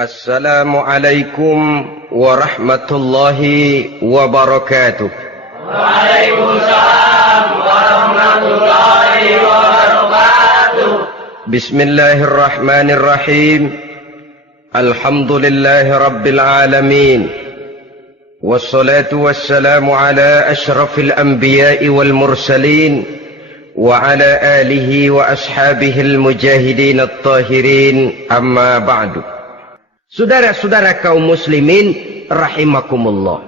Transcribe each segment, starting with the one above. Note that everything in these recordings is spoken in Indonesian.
Assalamualaikum warahmatullahi wabarakatuh. Waalaikumsalam warahmatullahi wabarakatuh. Bismillahirrahmanirrahim. Alhamdulillahi rabbil alamin. Wassalatu wassalamu ala ashrafil anbiya'i wal mursalin wa ala alihi wa ashabihil mujahidin at-tahirin, amma ba'du. Saudara-saudara kaum muslimin rahimakumullah.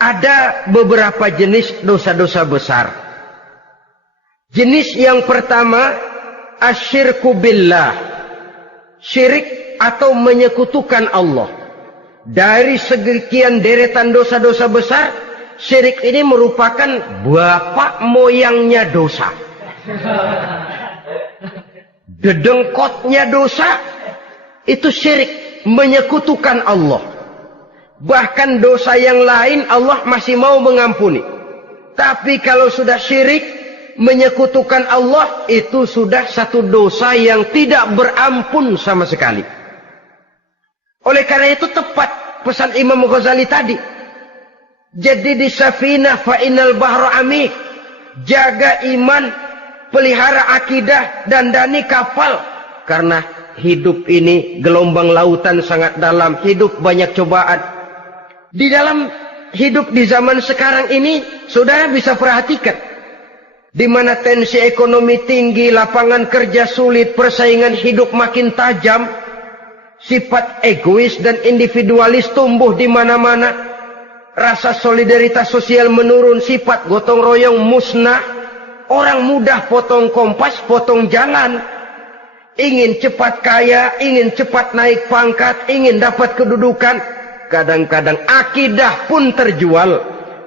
Ada beberapa jenis dosa-dosa besar. Jenis yang pertama, asyirku billah. Syirik atau menyekutukan Allah. Dari sekian deretan dosa-dosa besar, syirik ini merupakan bapak moyangnya dosa. Dedengkotnya dosa. Itu syirik, menyekutukan Allah. Bahkan dosa yang lain Allah masih mau mengampuni. Tapi kalau sudah syirik, menyekutukan Allah, itu sudah satu dosa yang tidak berampun sama sekali. Oleh karena itu tepat pesan Imam Ghazali tadi. Jadi di safinah fa'inal bahru amik. Jaga iman, pelihara akidah, dandani kapal. Karena hidup ini gelombang lautan sangat dalam, hidup banyak cobaan. Di dalam hidup di zaman sekarang ini, saudara bisa perhatikan, di mana tensi ekonomi tinggi, lapangan kerja sulit, persaingan hidup makin tajam, sifat egois dan individualis tumbuh di mana-mana, rasa solidaritas sosial menurun, sifat gotong royong musnah, orang mudah potong kompas, potong jalan. Ingin cepat kaya, ingin cepat naik pangkat, ingin dapat kedudukan. Kadang-kadang akidah pun terjual,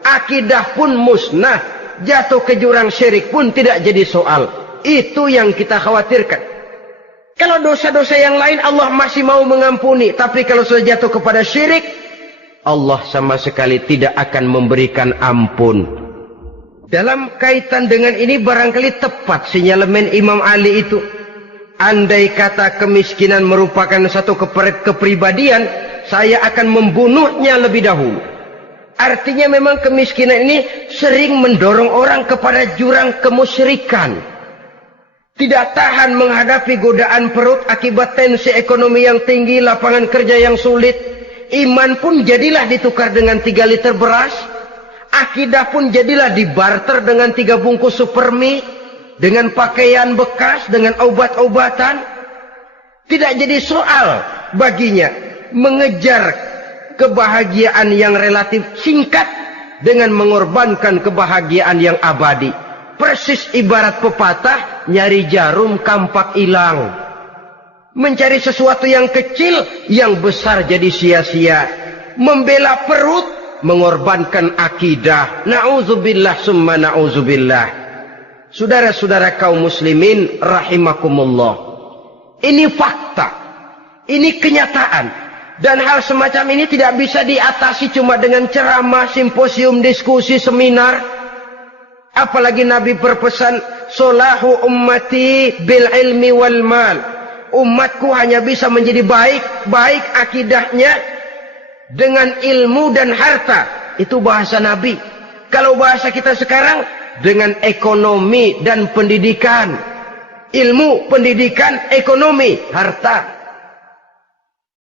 akidah pun musnah, jatuh ke jurang syirik pun tidak jadi soal. Itu yang kita khawatirkan. Kalau dosa-dosa yang lain Allah masih mau mengampuni, tapi kalau sudah jatuh kepada syirik, Allah sama sekali tidak akan memberikan ampun. Dalam kaitan dengan ini barangkali tepat sinyalemen Imam Ali itu. Andai kata kemiskinan merupakan satu kepribadian, saya akan membunuhnya lebih dahulu. Artinya memang kemiskinan ini sering mendorong orang kepada jurang kemusyrikan. Tidak tahan menghadapi godaan perut akibat tensi ekonomi yang tinggi, lapangan kerja yang sulit. Iman pun jadilah ditukar dengan 3 liter beras. Akidah pun jadilah dibarter dengan 3 bungkus supermi. Dengan pakaian bekas, dengan obat-obatan. Tidak jadi soal baginya mengejar kebahagiaan yang relatif singkat dengan mengorbankan kebahagiaan yang abadi. Persis ibarat pepatah, nyari jarum kampak hilang. Mencari sesuatu yang kecil, yang besar jadi sia-sia. Membela perut, mengorbankan akidah. Na'udzubillah summa na'udzubillah. Saudara-saudara kaum muslimin rahimakumullah. Ini fakta. Ini kenyataan. Dan hal semacam ini tidak bisa diatasi cuma dengan ceramah, simposium, diskusi, seminar. Apalagi Nabi berpesan, solahu ummati bil ilmi wal mal. Umatku hanya bisa menjadi baik akidahnya dengan ilmu dan harta. Itu bahasa Nabi. Kalau bahasa kita sekarang, dengan ekonomi dan pendidikan. Ilmu, pendidikan, ekonomi, harta.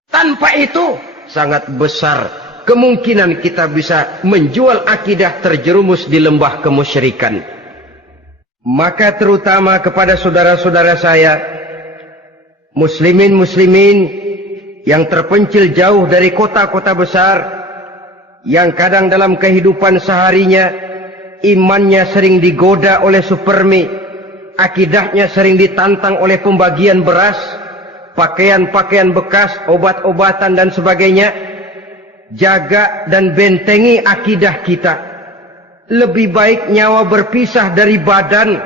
Tanpa itu sangat besar kemungkinan kita bisa menjual akidah terjerumus di lembah kemusyrikan. Maka terutama kepada saudara-saudara saya, muslimin yang terpencil jauh dari kota-kota besar, yang kadang dalam kehidupan seharinya imannya sering digoda oleh supermi, akidahnya sering ditantang oleh pembagian beras, pakaian-pakaian bekas, obat-obatan dan sebagainya. Jaga dan bentengi akidah kita. Lebih baik nyawa berpisah dari badan,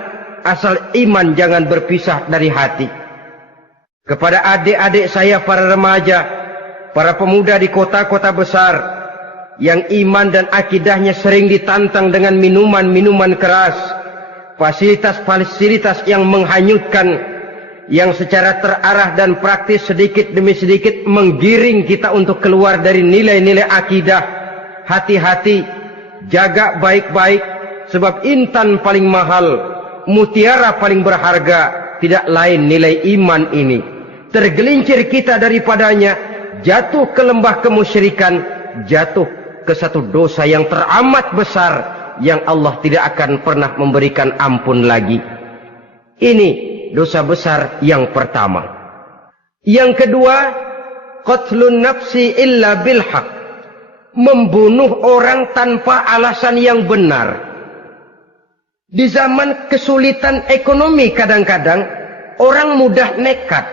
asal iman jangan berpisah dari hati. Kepada adik-adik saya para remaja, para pemuda di kota-kota besar, yang iman dan akidahnya sering ditantang dengan minuman-minuman keras, fasilitas-fasilitas yang menghanyutkan, yang secara terarah dan praktis sedikit demi sedikit menggiring kita untuk keluar dari nilai-nilai akidah. Hati-hati, jaga baik-baik, sebab intan paling mahal, mutiara paling berharga, tidak lain nilai iman ini. Tergelincir kita daripadanya, jatuh ke lembah kemusyrikan, jatuh ke satu dosa yang teramat besar, yang Allah tidak akan pernah memberikan ampun lagi. Ini dosa besar yang pertama. Yang kedua, qatlun nafsi illa bilhaq, membunuh orang tanpa alasan yang benar. Di zaman kesulitan ekonomi kadang-kadang orang mudah nekat.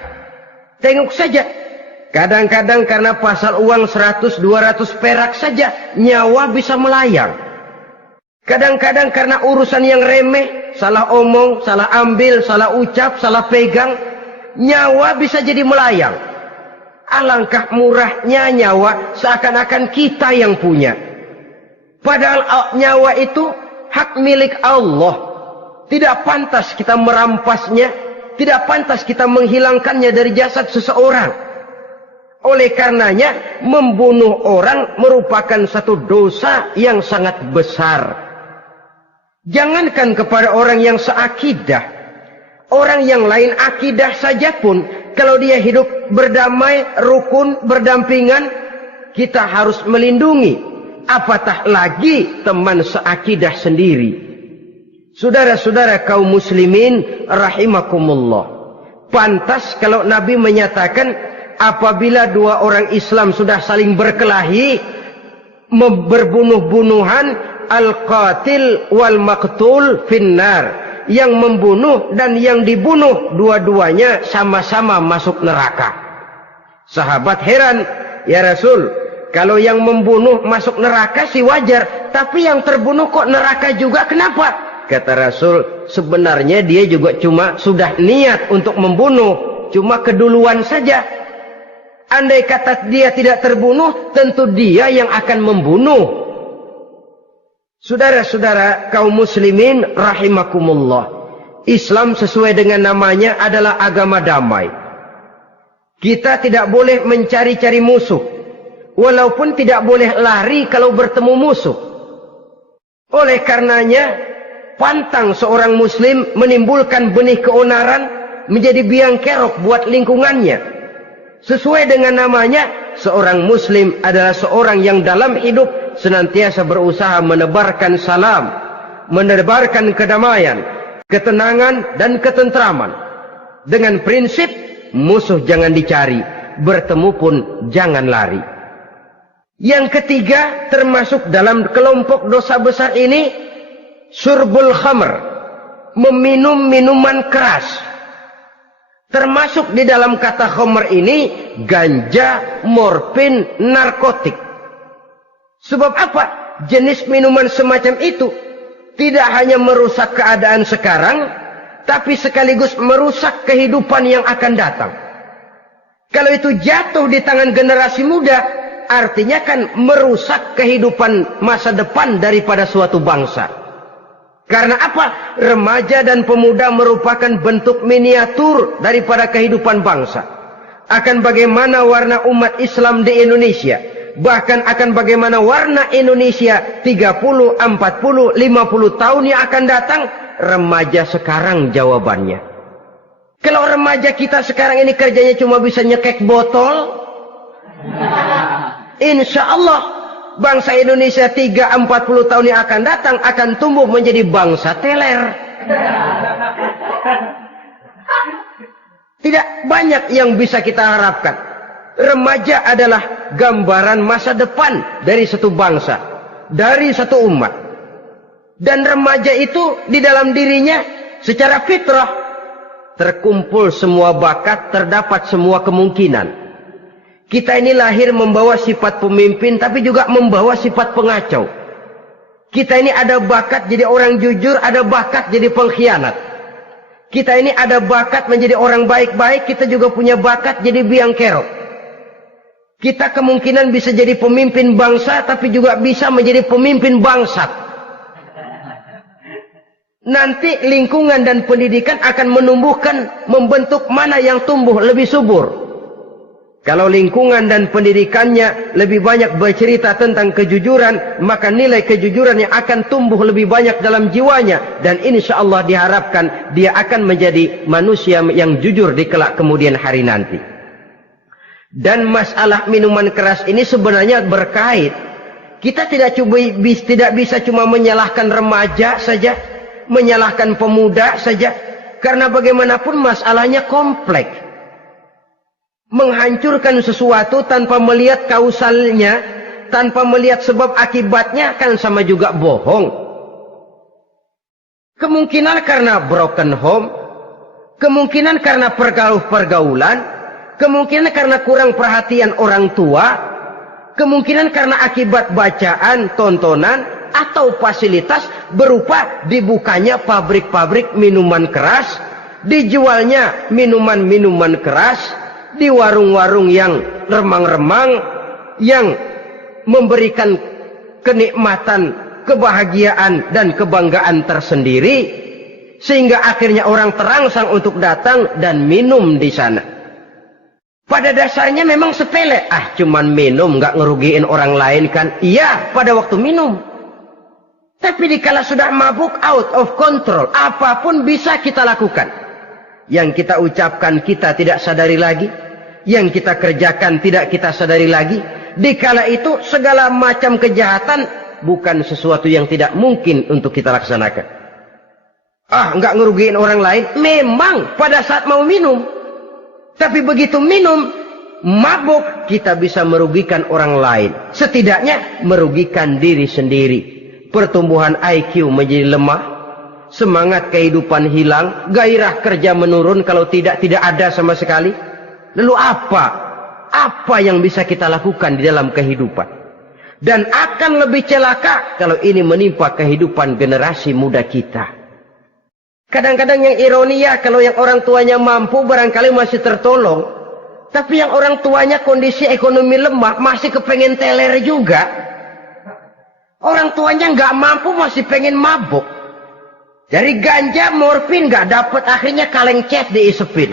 Tengok saja, kadang-kadang karena pasal uang 100-200 perak saja nyawa bisa melayang. Kadang-kadang karena urusan yang remeh, salah omong, salah ambil, salah ucap, salah pegang, nyawa bisa jadi melayang. Alangkah murahnya nyawa, seakan-akan kita yang punya. Padahal nyawa itu hak milik Allah. Tidak pantas kita merampasnya, tidak pantas kita menghilangkannya dari jasad seseorang. Oleh karenanya, membunuh orang merupakan satu dosa yang sangat besar. Jangankan kepada orang yang seakidah, orang yang lain akidah saja pun, kalau dia hidup berdamai, rukun, berdampingan, kita harus melindungi. Apatah lagi teman seakidah sendiri. Saudara-saudara kaum muslimin rahimakumullah. Pantas kalau Nabi menyatakan, apabila dua orang Islam sudah saling berkelahi, berbunuh-bunuhan, al-qatil wal maqtul finnar, yang membunuh dan yang dibunuh dua-duanya sama-sama masuk neraka. Sahabat heran, ya Rasul, kalau yang membunuh masuk neraka sih wajar, tapi yang terbunuh kok neraka juga, kenapa? Kata Rasul, sebenarnya dia juga cuma sudah niat untuk membunuh, cuma keduluan saja. Andai kata dia tidak terbunuh, tentu dia yang akan membunuh. Saudara-saudara kaum muslimin rahimakumullah, Islam sesuai dengan namanya adalah agama damai. Kita tidak boleh mencari-cari musuh, walaupun tidak boleh lari kalau bertemu musuh. Oleh karenanya, pantang seorang muslim menimbulkan benih keonaran menjadi biang kerok buat lingkungannya. Sesuai dengan namanya, seorang muslim adalah seorang yang dalam hidup senantiasa berusaha menebarkan salam, menebarkan kedamaian, ketenangan dan ketentraman. Dengan prinsip, musuh jangan dicari, bertemu pun jangan lari. Yang ketiga, termasuk dalam kelompok dosa besar ini, syurbul khamr, meminum minuman keras. Termasuk di dalam kata khamr ini ganja, morfin, narkotik. Sebab apa? Jenis minuman semacam itu tidak hanya merusak keadaan sekarang, tapi sekaligus merusak kehidupan yang akan datang. Kalau itu jatuh di tangan generasi muda, artinya kan merusak kehidupan masa depan daripada suatu bangsa. Karena apa? Remaja dan pemuda merupakan bentuk miniatur daripada kehidupan bangsa. Akan bagaimana warna umat Islam di Indonesia, bahkan akan bagaimana warna Indonesia 30, 40, 50 tahun yang akan datang, remaja sekarang jawabannya. Kalau remaja kita sekarang ini kerjanya cuma bisa nyekek botol, insya Allah bangsa Indonesia 30-40 tahun yang akan datang akan tumbuh menjadi bangsa teler. Tidak banyak yang bisa kita harapkan. Remaja adalah gambaran masa depan dari satu bangsa, dari satu umat. Dan remaja itu di dalam dirinya secara fitrah terkumpul semua bakat, terdapat semua kemungkinan. Kita ini lahir membawa sifat pemimpin, tapi juga membawa sifat pengacau. Kita ini ada bakat jadi orang jujur, ada bakat jadi pengkhianat. Kita ini ada bakat menjadi orang baik-baik, kita juga punya bakat jadi biang kerok. Kita kemungkinan bisa jadi pemimpin bangsa, tapi juga bisa menjadi pemimpin bangsat. nanti lingkungan dan pendidikan akan menumbuhkan, membentuk mana yang tumbuh lebih subur. Kalau lingkungan dan pendidikannya lebih banyak bercerita tentang kejujuran, maka nilai kejujuran yang akan tumbuh lebih banyak dalam jiwanya. Dan insya Allah diharapkan dia akan menjadi manusia yang jujur di kelak kemudian hari nanti. Dan masalah minuman keras ini sebenarnya berkait. Kita tidak bisa cuma menyalahkan remaja saja, menyalahkan pemuda saja. Karena bagaimanapun masalahnya kompleks. Menghancurkan sesuatu tanpa melihat kausalnya, tanpa melihat sebab akibatnya, kan sama juga bohong. Kemungkinan karena broken home, kemungkinan karena pergaulan, kemungkinan karena kurang perhatian orang tua, kemungkinan karena akibat bacaan, tontonan, atau fasilitas berupa dibukanya pabrik-pabrik minuman keras, dijualnya minuman-minuman keras, di warung-warung yang remang-remang, yang memberikan kenikmatan, kebahagiaan dan kebanggaan tersendiri, sehingga akhirnya orang terangsang untuk datang dan minum di sana. Pada dasarnya memang sepele, cuman minum, nggak ngerugiin orang lain kan? Iya, pada waktu minum. Tapi dikala sudah mabuk, out of control, apapun bisa kita lakukan. Yang kita ucapkan kita tidak sadari lagi, yang kita kerjakan tidak kita sadari lagi. Dikala itu segala macam kejahatan bukan sesuatu yang tidak mungkin untuk kita laksanakan. Nggak ngerugiin orang lain, memang pada saat mau minum. Tapi begitu minum, mabuk, kita bisa merugikan orang lain. Setidaknya merugikan diri sendiri. Pertumbuhan IQ menjadi lemah, semangat kehidupan hilang, gairah kerja menurun, kalau tidak ada sama sekali. Lalu apa yang bisa kita lakukan di dalam kehidupan? Dan akan lebih celaka kalau ini menimpa kehidupan generasi muda kita. Kadang-kadang yang ironi ya, kalau yang orang tuanya mampu barangkali masih tertolong, tapi yang orang tuanya kondisi ekonomi lemah masih kepengen teler juga. Orang tuanya nggak mampu masih pengen mabuk. Dari ganja, morfin nggak dapat, akhirnya kaleng cat diisepin.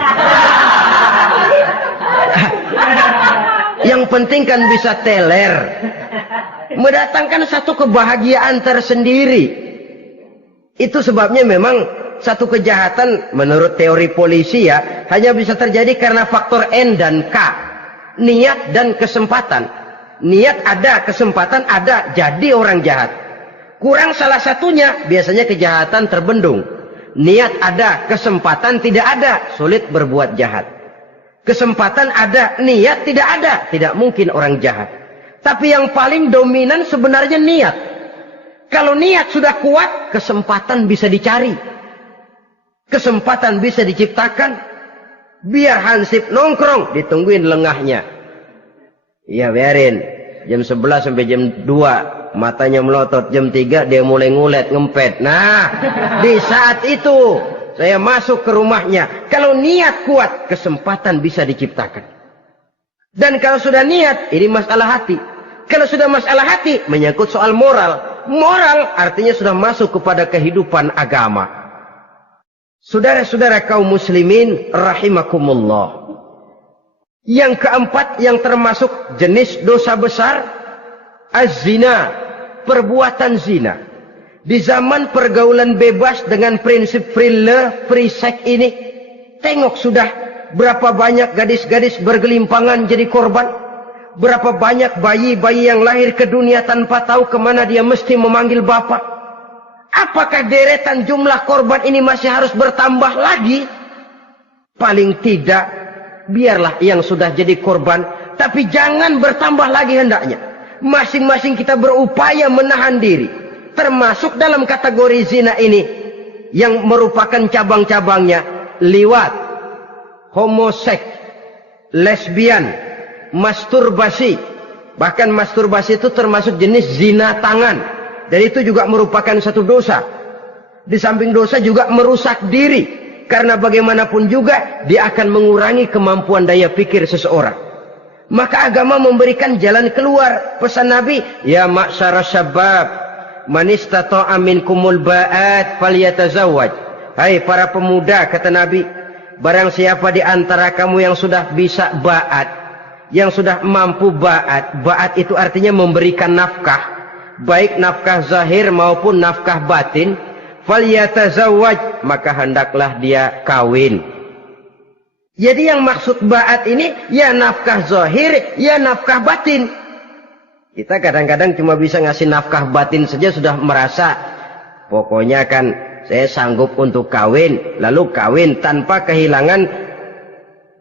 Yang penting kan bisa teler, mendatangkan satu kebahagiaan tersendiri. Itu sebabnya memang satu kejahatan menurut teori polisi ya, hanya bisa terjadi karena faktor N dan K, niat dan kesempatan. Niat ada, kesempatan ada, jadi orang jahat. Kurang salah satunya, biasanya kejahatan terbendung. Niat ada, kesempatan tidak ada, sulit berbuat jahat. Kesempatan ada, niat tidak ada, tidak mungkin orang jahat. Tapi yang paling dominan sebenarnya niat. Kalau niat sudah kuat, kesempatan bisa dicari. Kesempatan bisa diciptakan. Biar Hansip nongkrong, ditungguin lengahnya. Iya, biarin. Jam 11 sampai jam 2, matanya melotot. Jam 3 dia mulai ngulet, ngempet. Nah, di saat itu saya masuk ke rumahnya. Kalau niat kuat, kesempatan bisa diciptakan. Dan kalau sudah niat, ini masalah hati. Kalau sudah masalah hati, menyangkut soal moral. Moral artinya sudah masuk kepada kehidupan agama. Saudara-saudara kaum muslimin rahimakumullah. Yang keempat yang termasuk jenis dosa besar, az-zina, perbuatan zina. Di zaman pergaulan bebas dengan prinsip free love, free sex ini, tengok sudah berapa banyak gadis-gadis bergelimpangan jadi korban. Berapa banyak bayi-bayi yang lahir ke dunia tanpa tahu kemana dia mesti memanggil bapak. Apakah deretan jumlah korban ini masih harus bertambah lagi? Paling tidak, biarlah yang sudah jadi korban, tapi jangan bertambah lagi hendaknya. Masing-masing kita berupaya menahan diri. Termasuk dalam kategori zina ini yang merupakan cabang-cabangnya liwat, homoseks, lesbian, masturbasi. Bahkan masturbasi itu termasuk jenis zina tangan. Dan itu juga merupakan satu dosa. Di samping dosa juga merusak diri. Karena bagaimanapun juga dia akan mengurangi kemampuan daya pikir seseorang. Maka agama memberikan jalan keluar. Pesan Nabi, ya ma'syara syabab, Man istata'a minkumul ba'at falyatazawwaj. Hai para pemuda, kata Nabi, barang siapa di antara kamu yang sudah bisa ba'at, yang sudah mampu ba'at. Ba'at itu artinya memberikan nafkah, baik nafkah zahir maupun nafkah batin. Falyatazawwaj, maka hendaklah dia kawin. Jadi yang maksud ba'at ini ya nafkah zahir, ya nafkah batin. Kita kadang-kadang cuma bisa ngasih nafkah batin saja sudah merasa pokoknya kan saya sanggup untuk kawin, lalu kawin tanpa kehilangan,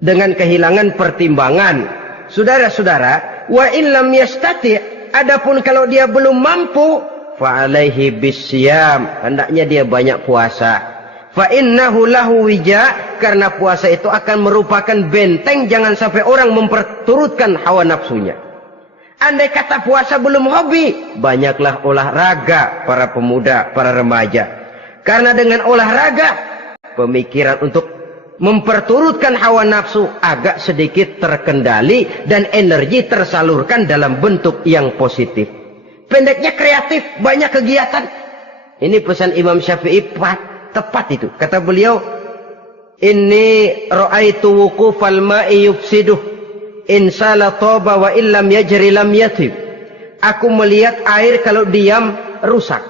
dengan kehilangan pertimbangan. Saudara-saudara, wa illam yastati, adapun kalau dia belum mampu, fa alaihi bisyam, hendaknya dia banyak puasa. Fa innahu lahu wija, karena puasa itu akan merupakan benteng jangan sampai orang memperturutkan hawa nafsunya. Andai kata puasa belum hobi, banyaklah olahraga para pemuda, para remaja. Karena dengan olahraga, pemikiran untuk memperturutkan hawa nafsu agak sedikit terkendali dan energi tersalurkan dalam bentuk yang positif. Pendeknya kreatif, banyak kegiatan. Ini pesan Imam Syafi'i tepat itu. Kata beliau, inni ra'aitu wuqufal ma'i yufsiduh. Insala toba wa illam yajri lam yatib. Aku melihat air kalau diam rusak,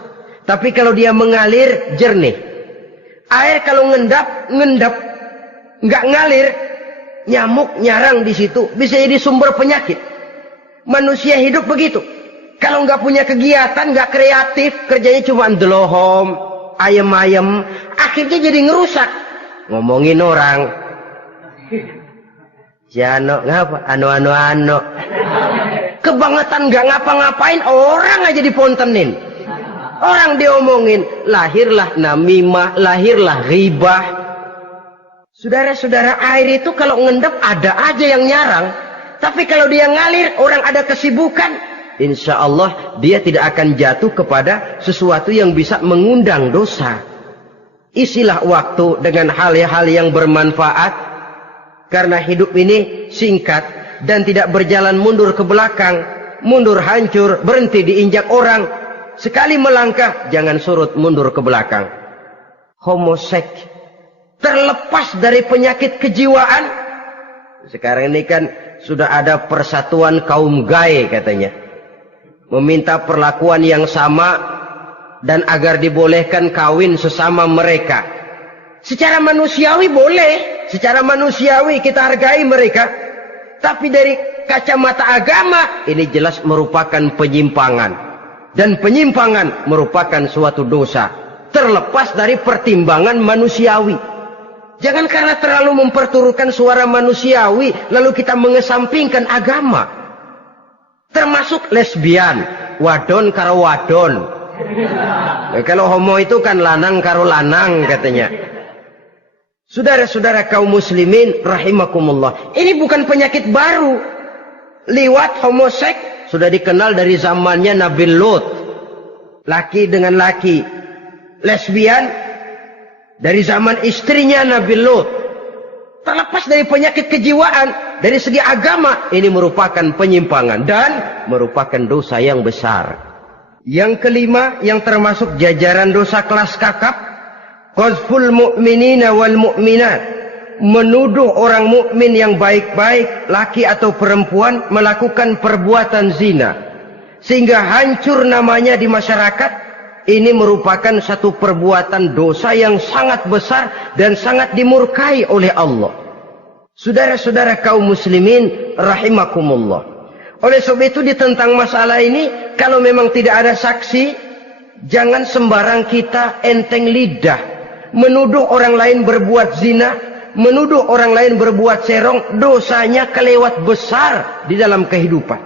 tapi kalau dia mengalir jernih. Air kalau ngendap, nggak ngalir, nyamuk nyarang di situ, bisa jadi sumber penyakit. Manusia hidup begitu. Kalau nggak punya kegiatan, nggak kreatif, kerjanya cuma delohom, ayam-ayam, akhirnya jadi ngerusak. Ngomongin orang. Jano ngapa? Ano. Kebangetan nggak ngapa-ngapain, orang aja dipontenin. Orang diomongin, lahirlah namimah, lahirlah ghibah. Saudara-saudara, air itu kalau ngendap ada aja yang nyarang. Tapi kalau dia ngalir, orang ada kesibukan, insya Allah dia tidak akan jatuh kepada sesuatu yang bisa mengundang dosa. Isilah waktu dengan hal-hal yang bermanfaat. Karena hidup ini singkat dan tidak berjalan mundur ke belakang, mundur hancur, berhenti diinjak orang. Sekali melangkah, jangan surut mundur ke belakang. Homoseks, terlepas dari penyakit kejiwaan. Sekarang ini kan sudah ada persatuan kaum gay katanya. Meminta perlakuan yang sama dan agar dibolehkan kawin sesama mereka. Secara manusiawi boleh. Secara manusiawi kita hargai mereka. Tapi dari kacamata agama, ini jelas merupakan penyimpangan. Dan penyimpangan merupakan suatu dosa. Terlepas dari pertimbangan manusiawi. Jangan karena terlalu memperturutkan suara manusiawi, lalu kita mengesampingkan agama. Termasuk lesbian. Wadon karo wadon. Kalau homo itu kan lanang karo lanang katanya. Saudara-saudara kaum muslimin rahimakumullah, ini bukan penyakit baru. Liwat, homoseks sudah dikenal dari zamannya Nabi Lut, laki dengan laki. Lesbian dari zaman istrinya Nabi Lut. Terlepas dari penyakit kejiwaan, dari segi agama ini merupakan penyimpangan dan merupakan dosa yang besar. Yang kelima, yang termasuk jajaran dosa kelas kakap, qazful mu'minina wal mu'minat, menuduh orang mukmin yang baik-baik, laki atau perempuan, melakukan perbuatan zina sehingga hancur namanya di masyarakat. Ini merupakan satu perbuatan dosa yang sangat besar dan sangat dimurkai oleh Allah. Saudara-saudara kaum muslimin rahimakumullah, oleh sebab itu ditentang masalah ini, kalau memang tidak ada saksi, jangan sembarang kita enteng lidah menuduh orang lain berbuat zina, menuduh orang lain berbuat serong. Dosanya kelewat besar di dalam kehidupan.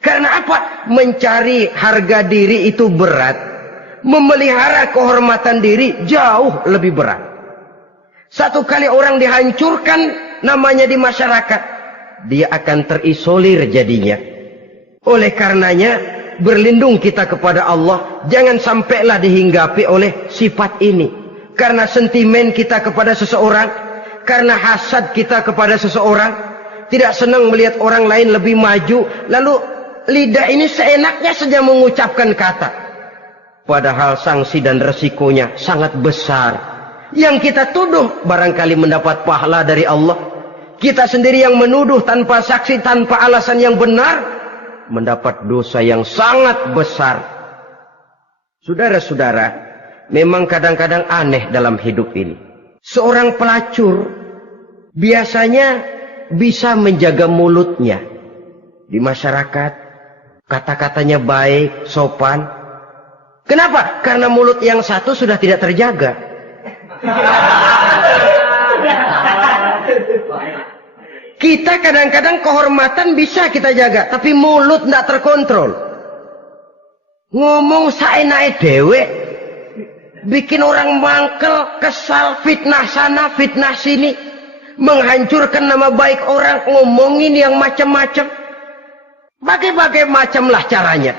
Karena apa? Mencari harga diri itu berat, memelihara kehormatan diri jauh lebih berat. Satu kali orang dihancurkan namanya di masyarakat, dia akan terisolir jadinya. Oleh karenanya, berlindung kita kepada Allah, jangan sampailah dihinggapi oleh sifat ini. Karena sentimen kita kepada seseorang, karena hasad kita kepada seseorang, tidak senang melihat orang lain lebih maju, lalu lidah ini seenaknya saja mengucapkan kata. Padahal sanksi dan resikonya sangat besar. Yang kita tuduh barangkali mendapat pahala dari Allah. Kita sendiri yang menuduh tanpa saksi, tanpa alasan yang benar, mendapat dosa yang sangat besar. Saudara-saudara, memang kadang-kadang aneh dalam hidup ini. Seorang pelacur biasanya bisa menjaga mulutnya di masyarakat, kata-katanya baik, sopan. Kenapa? Karena mulut yang satu sudah tidak terjaga. Kita kadang-kadang kehormatan bisa kita jaga, tapi mulut tidak terkontrol. Ngomong saenake dewe, bikin orang mangkel, kesal, fitnah sana, fitnah sini, menghancurkan nama baik orang, ngomongin yang macam-macam. Bagai-bagai macamlah caranya.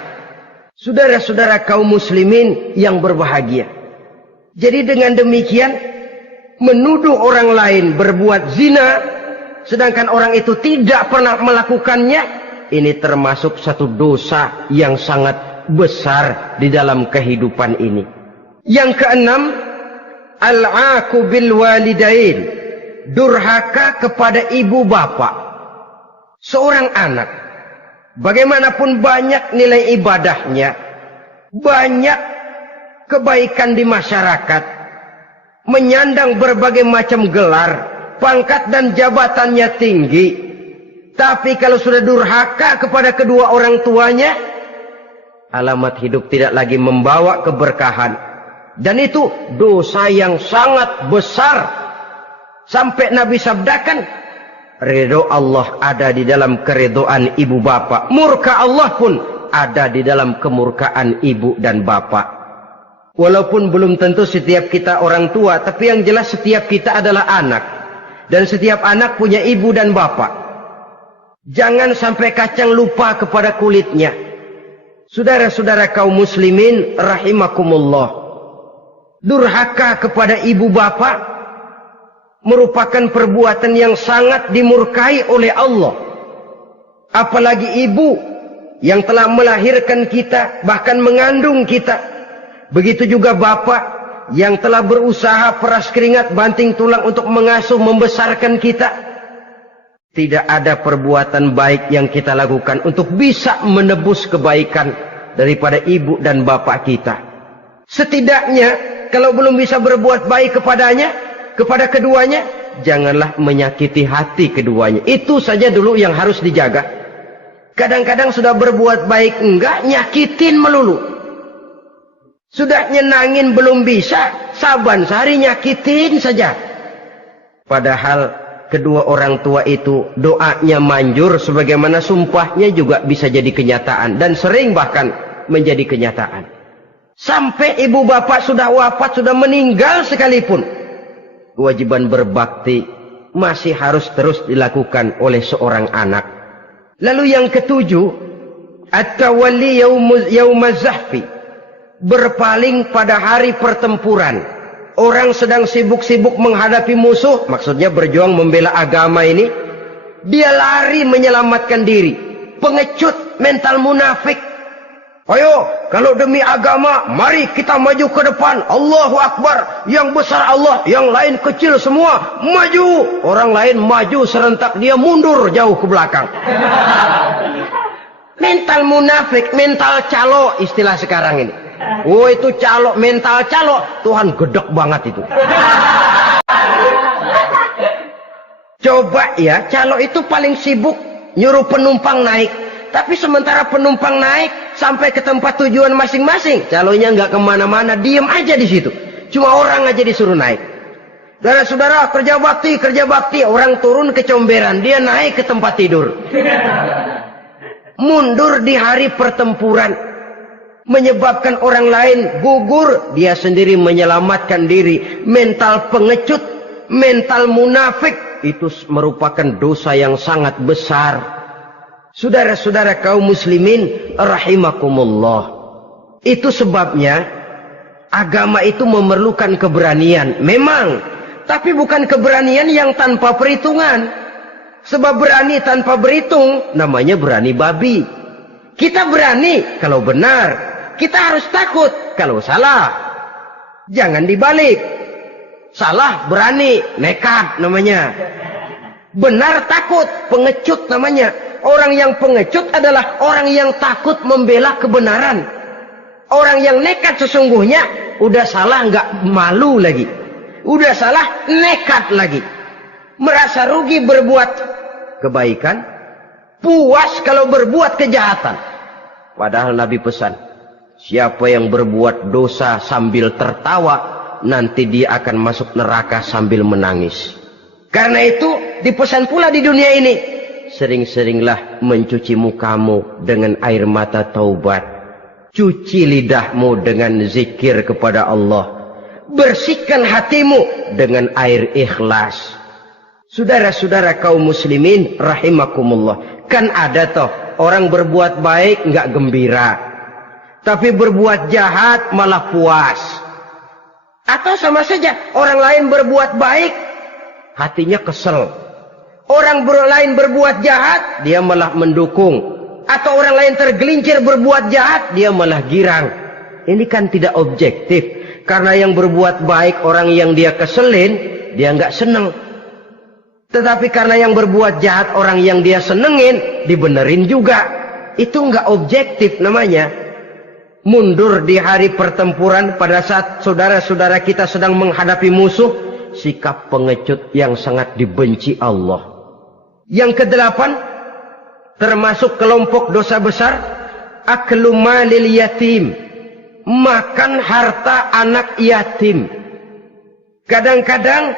Saudara-saudara kaum muslimin yang berbahagia. Jadi dengan demikian, menuduh orang lain berbuat zina, sedangkan orang itu tidak pernah melakukannya, ini termasuk satu dosa yang sangat besar di dalam kehidupan ini. Yang keenam, al-'aqu bil walidain, durhaka kepada ibu bapak. Seorang anak, bagaimanapun banyak nilai ibadahnya, banyak kebaikan di masyarakat, menyandang berbagai macam gelar, pangkat dan jabatannya tinggi, tapi kalau sudah durhaka kepada kedua orang tuanya, alamat hidup tidak lagi membawa keberkahan. Dan itu dosa yang sangat besar. Sampai Nabi sabdakan, ridho Allah ada di dalam keridhaan ibu bapak, murka Allah pun ada di dalam kemurkaan ibu dan bapak. Walaupun belum tentu setiap kita orang tua, tapi yang jelas setiap kita adalah anak. Dan setiap anak punya ibu dan bapak. Jangan sampai kacang lupa kepada kulitnya. Saudara-saudara kaum muslimin rahimakumullah, durhaka kepada ibu bapak merupakan perbuatan yang sangat dimurkai oleh Allah. Apalagi ibu yang telah melahirkan kita, bahkan mengandung kita. Begitu juga bapak yang telah berusaha peras keringat banting tulang untuk mengasuh membesarkan kita. Tidak ada perbuatan baik yang kita lakukan untuk bisa menebus kebaikan daripada ibu dan bapak kita. Setidaknya kalau belum bisa berbuat baik kepadanya, kepada keduanya, janganlah menyakiti hati keduanya. Itu saja dulu yang harus dijaga. Kadang-kadang sudah berbuat baik enggak, nyakitin melulu. Sudah nyenangin belum bisa, saban sehari nyakitin saja. Padahal kedua orang tua itu doanya manjur, sebagaimana sumpahnya juga bisa jadi kenyataan. Dan sering bahkan menjadi kenyataan. Sampai ibu bapak sudah wafat, sudah meninggal sekalipun, kewajiban berbakti masih harus terus dilakukan oleh seorang anak. Lalu yang ketujuh, at-tawalli yaumaz zahfi, berpaling pada hari pertempuran. Orang sedang sibuk-sibuk menghadapi musuh, maksudnya berjuang membela agama ini, dia lari menyelamatkan diri. Pengecut, mental munafik. Ayo, kalau demi agama, mari kita maju ke depan. Allahu Akbar, yang besar Allah, yang lain kecil semua, maju. Orang lain maju serentak, dia mundur jauh ke belakang. Mental munafik, mental calo istilah sekarang ini. Oh, itu calo, mental calo, Tuhan gedek banget itu. Coba ya, calo itu paling sibuk nyuruh penumpang naik. Tapi sementara penumpang naik sampai ke tempat tujuan masing-masing, calonya nggak kemana-mana, diem aja di situ. Cuma orang aja disuruh naik. Saudara-saudara, kerja bakti, orang turun ke comberan, dia naik ke tempat tidur. Mundur di hari pertempuran, menyebabkan orang lain gugur, dia sendiri menyelamatkan diri. Mental pengecut, mental munafik, itu merupakan dosa yang sangat besar. Saudara-saudara kaum muslimin rahimakumullah, itu sebabnya agama itu memerlukan keberanian, memang, tapi bukan keberanian yang tanpa perhitungan. Sebab berani tanpa berhitung namanya berani babi. Kita berani kalau benar, kita harus takut. Kalau salah, jangan dibalik. Salah berani, nekat namanya. Benar takut, pengecut namanya. Orang yang pengecut adalah orang yang takut membela kebenaran. Orang yang nekat sesungguhnya, udah salah nggak malu lagi. Udah salah, nekat lagi. Merasa rugi berbuat kebaikan, puas kalau berbuat kejahatan. Padahal Nabi pesan, siapa yang berbuat dosa sambil tertawa, nanti dia akan masuk neraka sambil menangis. Karena itu dipesan pula di dunia ini, sering-seringlah mencuci mukamu dengan air mata taubat. Cuci lidahmu dengan zikir kepada Allah. Bersihkan hatimu dengan air ikhlas. Saudara-saudara kaum muslimin rahimakumullah. Kan ada toh orang berbuat baik nggak gembira. Tapi berbuat jahat malah puas. Atau sama saja orang lain berbuat baik, hatinya kesel. Orang lain berbuat jahat, dia malah mendukung. Atau orang lain tergelincir berbuat jahat, dia malah girang. Ini kan tidak objektif. Karena yang berbuat baik, orang yang dia keselin, dia nggak seneng. Tetapi karena yang berbuat jahat, orang yang dia senengin, dibenerin juga. Itu nggak objektif namanya. Mundur di hari pertempuran pada saat saudara-saudara kita sedang menghadapi musuh, sikap pengecut yang sangat dibenci Allah. Yang kedelapan, termasuk kelompok dosa besar, aklu malil yatim, makan harta anak yatim. Kadang-kadang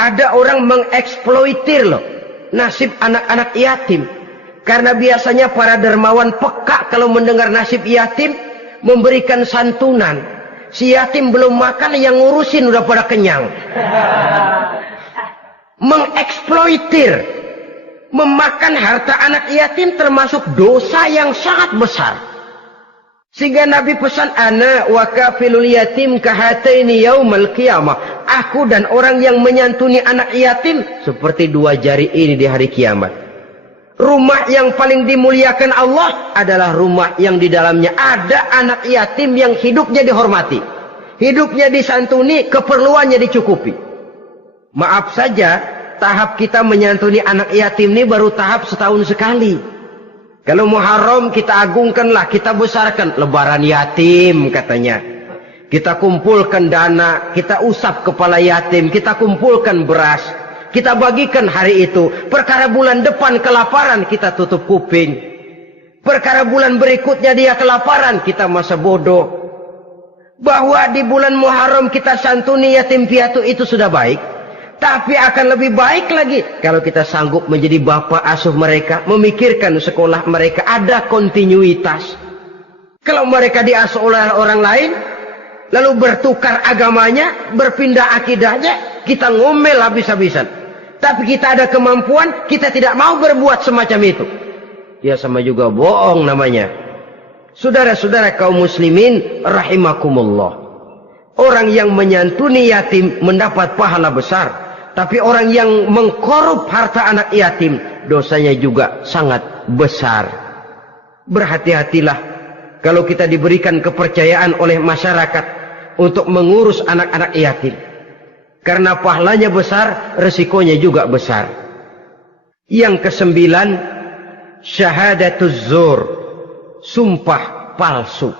ada orang mengeksploitir loh nasib anak-anak yatim. Karena biasanya para dermawan peka kalau mendengar nasib yatim, memberikan santunan. Si yatim belum makan, yang ngurusin udah pada kenyang. Mengeksploitir, memakan harta anak yatim termasuk dosa yang sangat besar. Sehingga Nabi pesan, ana wa kafilul yatim kahataini yaumal qiyamah. Aku dan orang yang menyantuni anak yatim seperti dua jari ini di hari kiamat. Rumah yang paling dimuliakan Allah adalah rumah yang di dalamnya ada anak yatim yang hidupnya dihormati. Hidupnya disantuni, keperluannya dicukupi. Maaf saja, tahap kita menyantuni anak yatim ini baru tahap setahun sekali. Kalau Muharram kita agungkanlah, kita besarkan. Lebaran yatim katanya. Kita kumpulkan dana, kita usap kepala yatim, kita kumpulkan beras. Kita bagikan hari itu. Perkara bulan depan kelaparan, kita tutup kuping. Perkara bulan berikutnya dia kelaparan, kita masa bodoh. Bahwa di bulan Muharram kita santuni yatim piatu itu sudah baik. Tapi akan lebih baik lagi kalau kita sanggup menjadi bapak asuh mereka, memikirkan sekolah mereka, ada kontinuitas. Kalau mereka diasuh oleh orang lain, lalu bertukar agamanya, berpindah akidahnya, kita ngomel habis-habisan. Tapi kita ada kemampuan, kita tidak mau berbuat semacam itu. Ya sama juga bohong namanya. Saudara-saudara kaum muslimin rahimakumullah. Orang yang menyantuni yatim mendapat pahala besar. Tapi orang yang mengkorup harta anak yatim, dosanya juga sangat besar. Berhati-hatilah kalau kita diberikan kepercayaan oleh masyarakat untuk mengurus anak-anak yatim. Karena pahalanya besar, resikonya juga besar. Yang kesembilan, syahadatuz zur, sumpah palsu.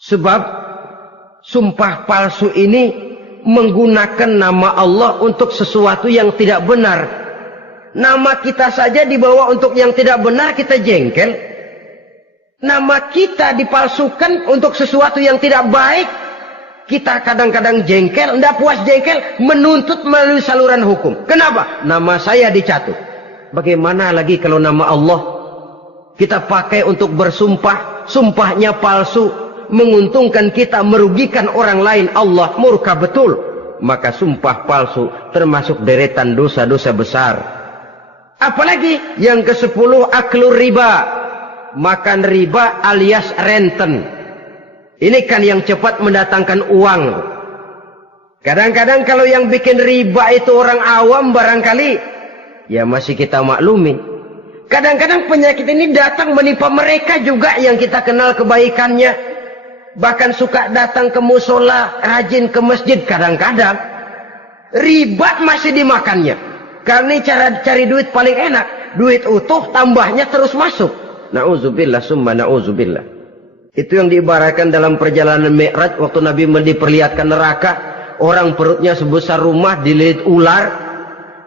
Sebab sumpah palsu ini menggunakan nama Allah untuk sesuatu yang tidak benar. Nama kita saja dibawa untuk yang tidak benar, kita jengkel. Nama kita dipalsukan untuk sesuatu yang tidak baik, kita kadang-kadang jengkel. Tidak puas jengkel, menuntut melalui saluran hukum. Kenapa? Nama saya dicatut. Bagaimana lagi kalau nama Allah kita pakai untuk bersumpah, sumpahnya palsu, menguntungkan kita, merugikan orang lain, Allah murka betul. Maka sumpah palsu termasuk deretan dosa-dosa besar. Apalagi yang ke-10, aklu riba, makan riba alias renten. Ini kan yang cepat mendatangkan uang. Kadang-kadang kalau yang bikin riba itu orang awam barangkali, ya masih kita maklumin. Kadang-kadang penyakit ini datang menimpa mereka juga yang kita kenal kebaikannya. Bahkan suka datang ke musola, rajin ke masjid kadang-kadang. Riba masih dimakannya. Karena cara cari duit paling enak. Duit utuh, tambahnya terus masuk. Na'udzubillah, summa na'udzubillah. Itu yang diibaratkan dalam perjalanan Mi'raj. Waktu Nabi diperlihatkan neraka. Orang perutnya sebesar rumah, dililit ular.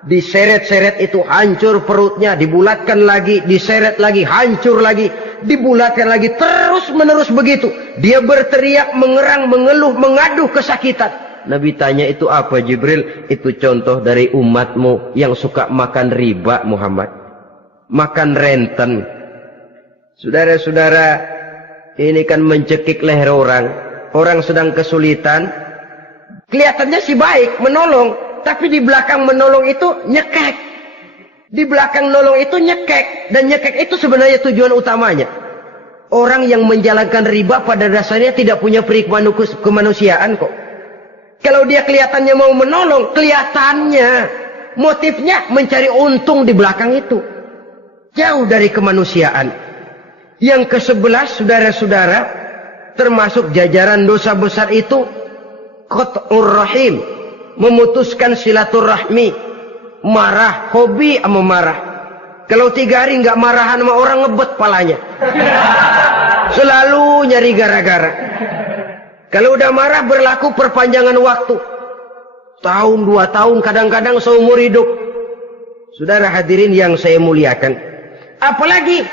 Diseret-seret itu hancur perutnya. Dibulatkan lagi, diseret lagi, hancur lagi. Dibulatkan lagi, terus menerus begitu. Dia berteriak, mengerang, mengeluh, mengaduh kesakitan. Nabi tanya, itu apa Jibril? Itu contoh dari umatmu yang suka makan riba Muhammad. Makan renten. Saudara-saudara, ini kan mencekik leher orang. Orang sedang kesulitan. Kelihatannya sih baik, menolong. Tapi di belakang menolong itu nyekek. Di belakang nolong itu nyekek. Dan nyekek itu sebenarnya tujuan utamanya. Orang yang menjalankan riba pada dasarnya tidak punya peri kemanusiaan kok. Kalau dia kelihatannya mau menolong, kelihatannya motifnya mencari untung di belakang itu. Jauh dari kemanusiaan. Yang ke-11, saudara-saudara, termasuk jajaran dosa besar itu, qat'ur rahim. Memutuskan silaturahmi. Marah, hobi sama marah. Kalau 3 hari nggak marahan sama orang, ngebet palanya. Selalu nyari gara-gara. Kalau udah marah berlaku perpanjangan waktu. Tahun, 2 tahun, kadang-kadang seumur hidup. Saudara hadirin yang saya muliakan. Apalagi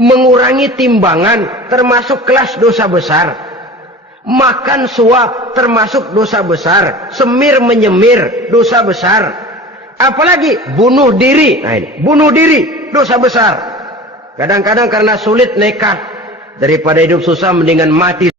mengurangi timbangan termasuk kelas dosa besar. Makan suap termasuk dosa besar. Semir menyemir dosa besar. Apalagi bunuh diri. Nah ini, bunuh diri dosa besar. Kadang-kadang karena sulit nekat. Daripada hidup susah mendingan mati